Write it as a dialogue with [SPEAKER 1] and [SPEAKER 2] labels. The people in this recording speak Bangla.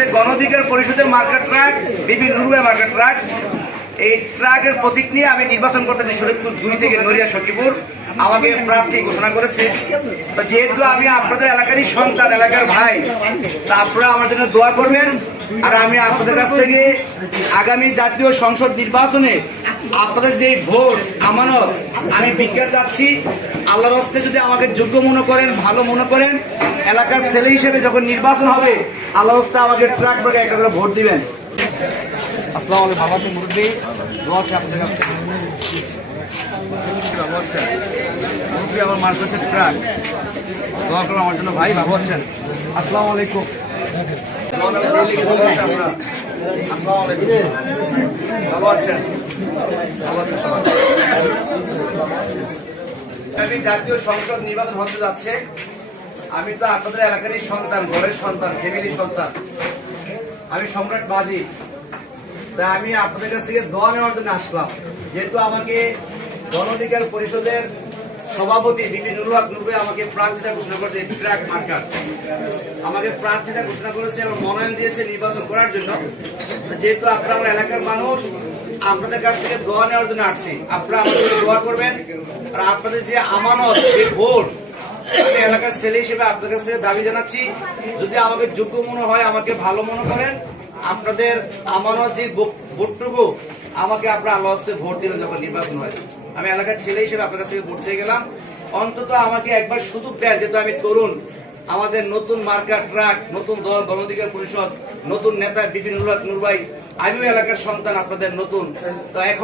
[SPEAKER 1] হচ্ছে গণধিকার পরিষদের মার্কেট ট্রাক বিপি নুরুয়া মার্কেট ট্রাক, এই ট্রাকের প্রতীক নিয়ে আমি নির্বাচন করতে করতেছি শরীরপুর দুই থেকে নড়িয়া সখীপুর। আমাকে প্রার্থী ঘোষণা করেছে। তো যেহেতু আমি আপনাদের এলাকারই সন্তান, এলাকার ভাই, তা আপনারা আমার জন্য দোয়া করবেন। আর আমি আপনাদের কাছ থেকে আগামী জাতীয় সংসদ নির্বাচনে আপনাদের যে ভোট, আমানত, আমি বিজ্ঞান চাচ্ছি। আল্লাহর হস্তে যদি আমাকে যোগ্য মনে করেন ভালো মনে করেন এলাকার ছেলে হিসেবে যখন নির্বাচন হবে আল্লাহর হস্তে আমাকে ট্রাক করে একটা করে ভোট দিবেন। আসসালামু আলাইকুম ভালো আছেন মুরব্বী? দোয়া আছে আপনাদের কাছ থেকে। ভালো আছেন। মুরব্বী আমার মার্কেটের ট্রাক। দোয়া করুন আমার জন্য। ভাই ভালো আছেন? আসসালামু আলাইকুম। আসসালামু আলাইকুম। ভালো আছেন? ভালো আছেন আমি জাতীয় সংসদ নির্বাচন হতে যাচ্ছে। আমি তো আপনাদের এলাকারই সন্তান, ঘরের সন্তান ফ্যামিলির সন্তান। আমি সম্রাট বাজি তাই আমি আপনাদের কাছ থেকে দোয়া নেওয়ার জন্য আসলাম। যেহেতু আমাকে গণ অধিকার পরিষদের সভাপতি বিপি নুরুল আমাকে প্রার্থিতা ঘোষণা করেছে ট্রাক মার্কার। আমাকে প্রার্থিতা ঘোষণা করেছে এবং মনোনয়ন দিয়েছে নির্বাচন করার জন্য। যেহেতু আপনারা এলাকার মানুষ আপনাদের কাছ থেকে দোয়া নেওয়ার জন্য আসছি। আপনারা আমাদের দোয়া করবেন। আর আপনাদের যে আমানত, যে ভোট এলাকার ছেলে হিসেবে আপনাদের কাছ থেকে দাবি জানাচ্ছি। যদি আমাকে যোগ্য মনে হয়, আমাকে ভালো মনে করেন, আপনাদের আমানত যে ভোটটুকু, আমাকে আপনার আল্লাহ হস্তে ভোট দিলেন যখন নির্বাচন হয়। আমি এলাকার ছেলে হিসেবে আপনার কাছ থেকে ভোট চেয়ে গেলাম। অন্তত আমাকে একবার সুযোগ দেন, যেহেতু আমি তরুণ। আমাদের নতুন মার্কার ট্রাক, নতুন দল গণঅধিকার পরিষদ, নতুন নেতা বিপিন নুরবাই আমিও এলাকার সন্তান আপনাদের নতুন। তো এখন